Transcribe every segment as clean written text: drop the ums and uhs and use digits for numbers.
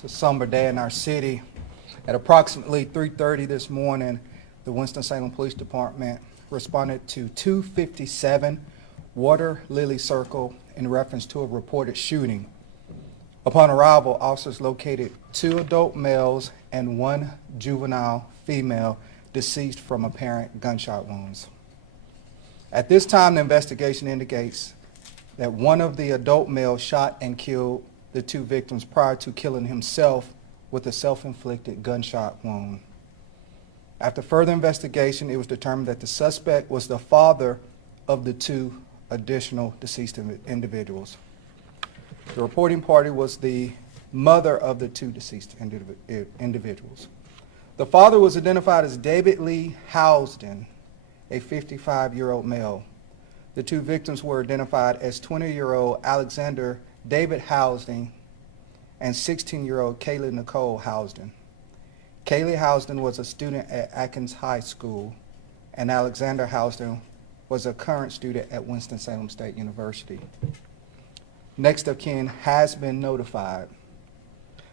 It's a somber day in our city. At approximately 3:30 this morning, the Winston-Salem Police Department responded to 257 Water Lily Circle in reference to a reported shooting. Upon arrival, officers located 2 adult males and 1 juvenile female deceased from apparent gunshot wounds. At this time, the investigation indicates that one of the adult males shot and killed the 2 victims prior to killing himself with a self-inflicted gunshot wound. After further investigation, it was determined that the suspect was the father of the 2 additional deceased individuals. The reporting party was the mother of the 2 deceased individuals. The father was identified as David Lee Housden, a 55-year-old male. The 2 victims were identified as 20-year-old Alexander David Housden and 16-year-old Kaylee Nicole Housden. Kaylee Housden was a student at Atkins High School, and Alexander Housden was a current student at Winston-Salem State University. Next of kin has been notified.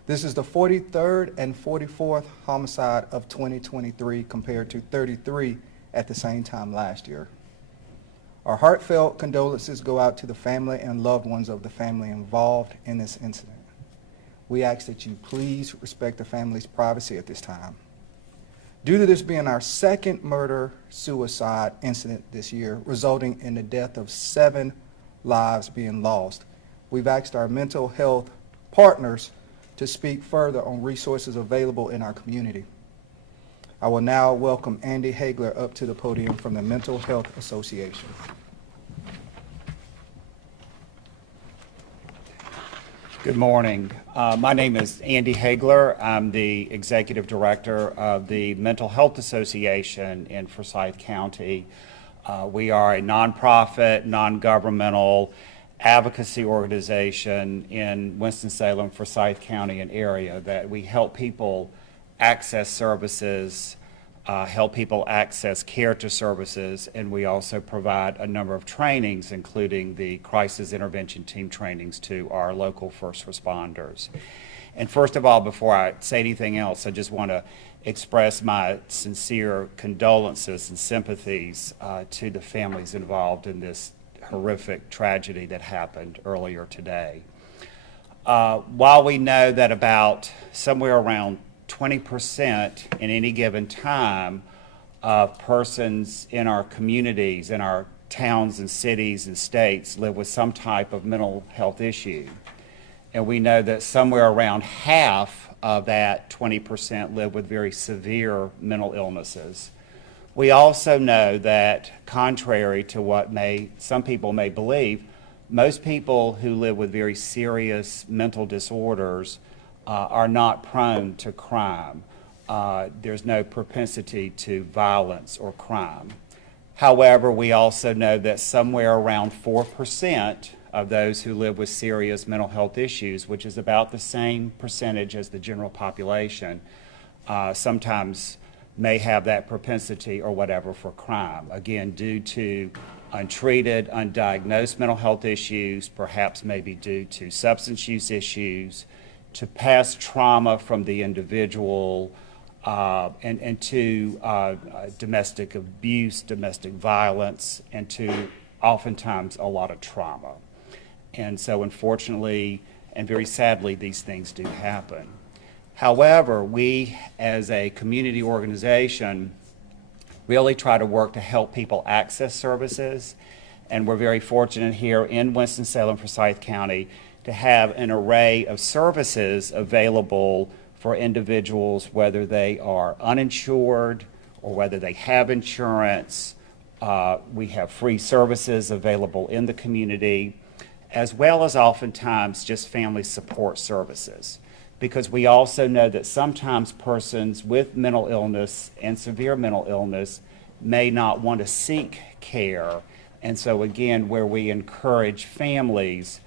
This is the 43rd and 44th homicide of 2023 compared to 33 at the same time last year. Our heartfelt condolences go out to the family and loved ones of the family involved in this incident. We ask that you please respect the family's privacy at this time. Due to this being our second murder-suicide incident this year, resulting in the death of 7 lives being lost, we've asked our mental health partners to speak further on resources available in our community. I will now welcome Andy Hagler up to the podium from the Mental Health Association. Good morning. My name is Andy Hagler. I'm the Executive Director of the Mental Health Association in Forsyth County. We are a nonprofit, non-governmental advocacy organization in Winston-Salem, Forsyth County and area that we help people access services, help people access care to services, and we also provide a number of trainings, including the crisis intervention team trainings to our local first responders. And first of all, before I say anything else, I just want to express my sincere condolences and sympathies to the families involved in this horrific tragedy that happened earlier today. While we know that about somewhere around 20% in any given time of persons in our communities, in our towns and cities and states live with some type of mental health issue. And we know that somewhere around half of that 20% live with very severe mental illnesses. We also know that, contrary to what some people may believe, most people who live with very serious mental disorders are not prone to crime. There's no propensity to violence or crime. However, we also know that somewhere around 4% of those who live with serious mental health issues, which is about the same percentage as the general population, sometimes may have that propensity or whatever for crime, again, due to untreated, undiagnosed mental health issues, perhaps maybe due to substance use issues, to past trauma from the individual, and to domestic abuse, domestic violence, and to oftentimes a lot of trauma. And so unfortunately, and very sadly, these things do happen. However, we as a community organization really try to work to help people access services, and we're very fortunate here in Winston-Salem, Forsyth County, to have an array of services available for individuals, whether they are uninsured or whether they have insurance. We have free services available in the community, as well as oftentimes just family support services. Because we also know that sometimes persons with mental illness and severe mental illness may not want to seek care. And so again, where we encourage families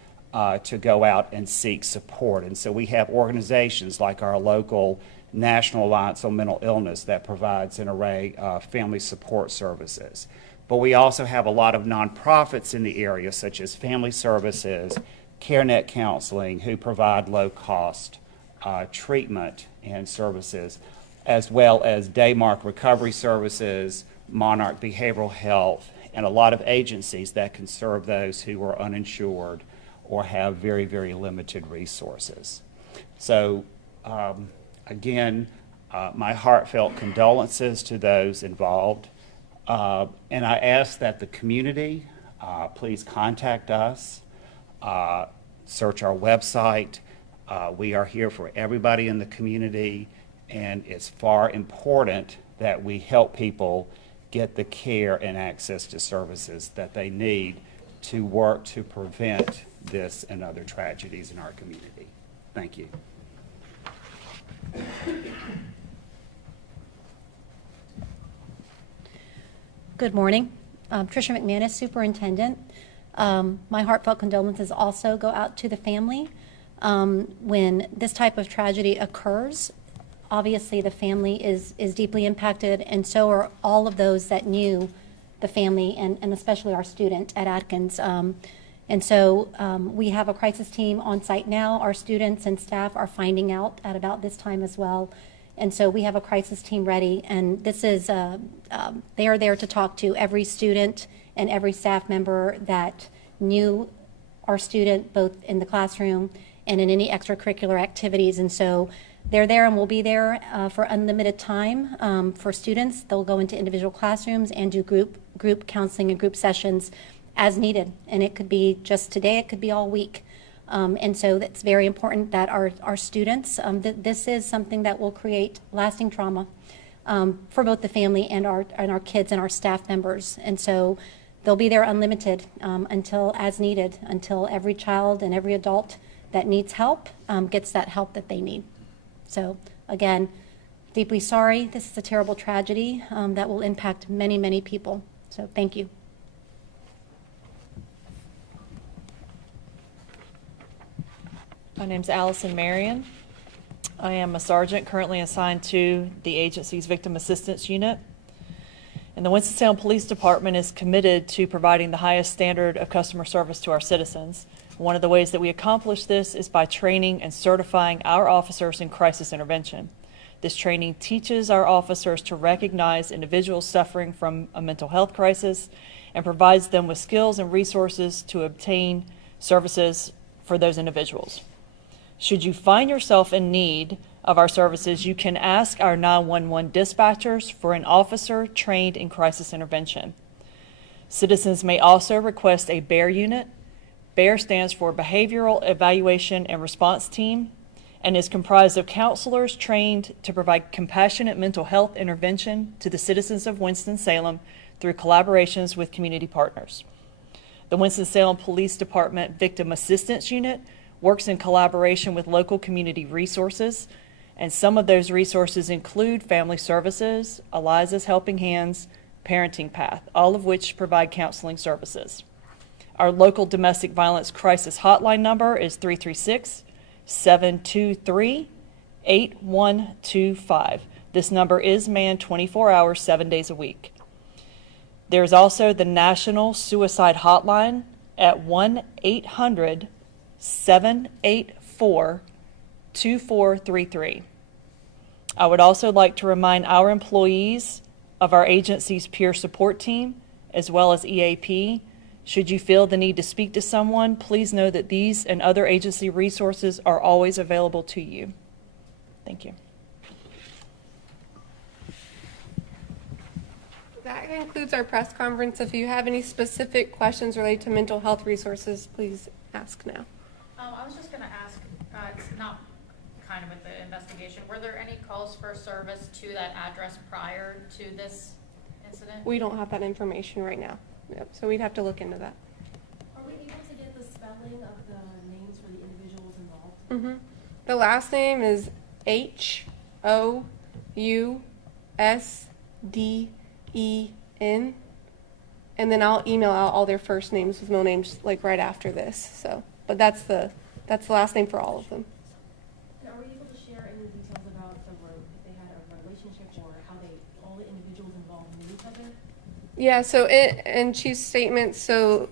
to go out and seek support. And so we have organizations like our local National Alliance on Mental Illness that provides an array of family support services. But we also have a lot of nonprofits in the area, such as Family Services, CareNet Counseling, who provide low-cost treatment and services, as well as Daymark Recovery Services, Monarch Behavioral Health, and a lot of agencies that can serve those who are uninsured or have very, very limited resources. So again, my heartfelt condolences to those involved. And I ask that the community please contact us, search our website. We are here for everybody in the community, and it's far important that we help people get the care and access to services that they need to work to prevent this and other tragedies in our community. Thank you. Good morning. Tricia McManus, Superintendent. My heartfelt condolences also go out to the family. When this type of tragedy occurs, obviously the family is deeply impacted, and so are all of those that knew the family, and especially our student at Atkins. And so we have a crisis team on site now. Our students and staff are finding out at about this time as well. And so we have a crisis team ready, and this is, they are there to talk to every student and every staff member that knew our student, both in the classroom and in any extracurricular activities. And so they're there and will be there for unlimited time for students. They'll go into individual classrooms and do group counseling and group sessions as needed. And it could be just today, it could be all week. And so it's very important that our students, this is something that will create lasting trauma for both the family and our kids and our staff members. And so they'll be there unlimited until as needed, until every child and every adult that needs help gets that help that they need. So again, deeply sorry. This is a terrible tragedy that will impact many, many people. So thank you. My name's Allison Marion. I am a sergeant currently assigned to the agency's Victim Assistance Unit. And the Winston-Salem Police Department is committed to providing the highest standard of customer service to our citizens. One of the ways that we accomplish this is by training and certifying our officers in crisis intervention. This training teaches our officers to recognize individuals suffering from a mental health crisis and provides them with skills and resources to obtain services for those individuals. Should you find yourself in need of our services, you can ask our 911 dispatchers for an officer trained in crisis intervention. Citizens may also request a BEAR unit. BEAR stands for Behavioral Evaluation and Response Team, and is comprised of counselors trained to provide compassionate mental health intervention to the citizens of Winston-Salem through collaborations with community partners. The Winston-Salem Police Department Victim Assistance Unit works in collaboration with local community resources, and some of those resources include Family Services, Eliza's Helping Hands, Parenting Path, all of which provide counseling services. Our local domestic violence crisis hotline number is 336-723-8125. This number is manned 24 hours, 7 days a week. There's also the National Suicide Hotline at 1-800-784-2433. I would also like to remind our employees of our agency's peer support team, as well as EAP. Should you feel the need to speak to someone, please know that these and other agency resources are always available to you. Thank you. That concludes our press conference. If you have any specific questions related to mental health resources, please ask now. I was just going to ask, it's not kind of with the investigation, were there any calls for service to that address prior to this incident? We don't have that information right now. Yep, so we'd have to look into that. Are we able to get the spelling of the names for the individuals involved? Mm-hmm. The last name is Housden, and then I'll email out all their first names with middle names like right after this. So, but that's the last name for all of them. And are we able to share any details about if they had a relationship or how all the individuals involved knew each other? Yeah, so in Chief's statement, so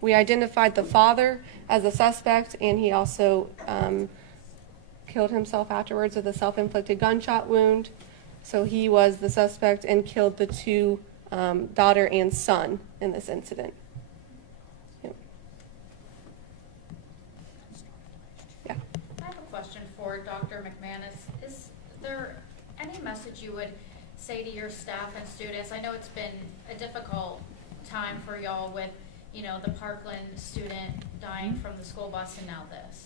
we identified the father as a suspect, and he also killed himself afterwards with a self-inflicted gunshot wound. So he was the suspect and killed the two, daughter and son in this incident. Yep. Yeah. I have a question for Dr. McManus. Is there any message you would say to your staff and students? I know it's been a difficult time for y'all with, you know, the Parkland student dying from the school bus and now this.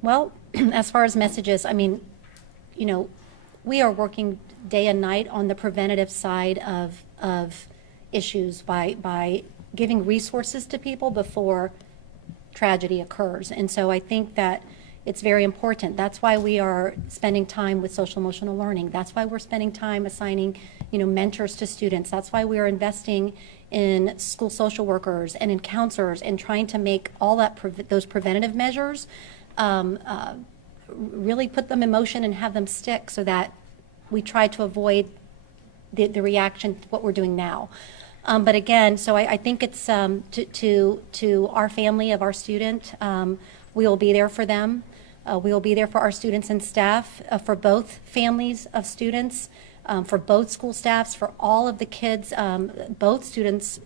Well, as far as messages, I mean, you know, we are working day and night on the preventative side of issues by giving resources to people before tragedy occurs. And so I think that it's very important. That's why we are spending time with social emotional learning. That's why we're spending time assigning, you know, mentors to students. That's why we are investing in school social workers and in counselors and trying to make all that those preventative measures really put them in motion and have them stick so that we try to avoid the reaction to what we're doing now. But again, so I think it's to our family of our student, we will be there for them. We will be there for our students and staff, for both families of students, for both school staffs, for all of the kids. Both students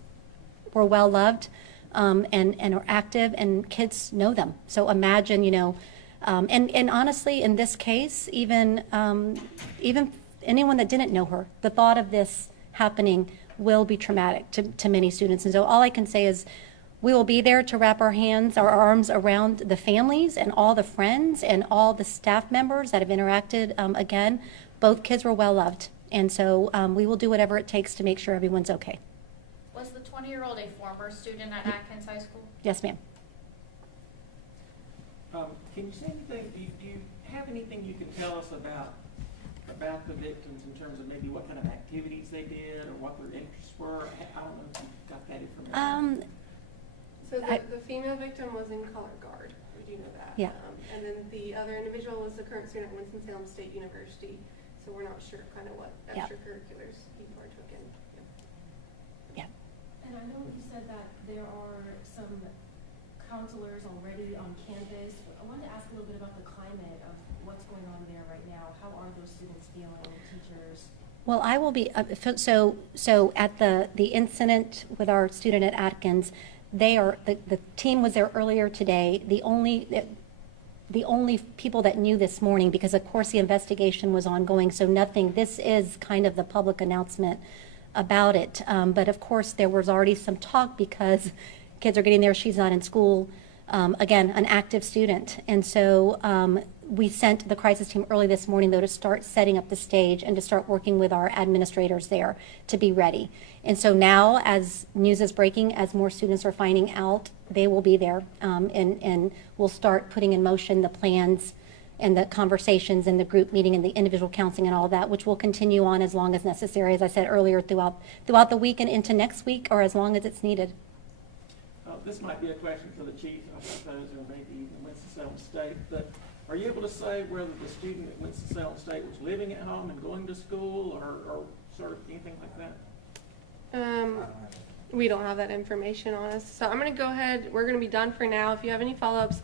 were well loved and are active, and kids know them. So imagine, you know, and honestly, in this case, even anyone that didn't know her, the thought of this happening will be traumatic to many students. And so all I can say is we will be there to wrap our arms around the families and all the friends and all the staff members that have interacted. Again, both kids were well loved. And so we will do whatever it takes to make sure everyone's okay. Was the 20-year-old a former student at Atkins High School? Yes, ma'am. Can you say anything, do you have anything you can tell us about the victims in terms of maybe what kind of activities they did or what their interests were? I don't know if you got that information. So the female victim was in color guard. We do know that. Yeah. And then the other individual was the current student at Winston-Salem State University. So we're not sure kind of what Yeah. extracurriculars he partook in. Yeah. And I know you said that there are some counselors already on campus. I wanted to ask a little bit about the climate of what's going on there right now. How are those students feeling, teachers? Well, I will be, so at the incident with our student at Atkins, the team was there earlier today. The only people that knew this morning, because of course the investigation was ongoing, so this is kind of the public announcement about it. But of course there was already some talk because kids are getting there, she's not in school. Again, an active student. And so we sent the crisis team early this morning, though, to start setting up the stage and to start working with our administrators there to be ready. And so now, as news is breaking, as more students are finding out, they will be there, and we'll start putting in motion the plans and the conversations and the group meeting and the individual counseling and all that, which will continue on as long as necessary, as I said earlier, throughout the week and into next week, or as long as it's needed. This might be a question for the chief, I suppose, or maybe even Winston-Salem State, but are you able to say whether the student at Winston-Salem State was living at home and going to school or sort of anything like that? We don't have that information on us. So I'm going to go ahead. We're going to be done for now. If you have any follow-ups,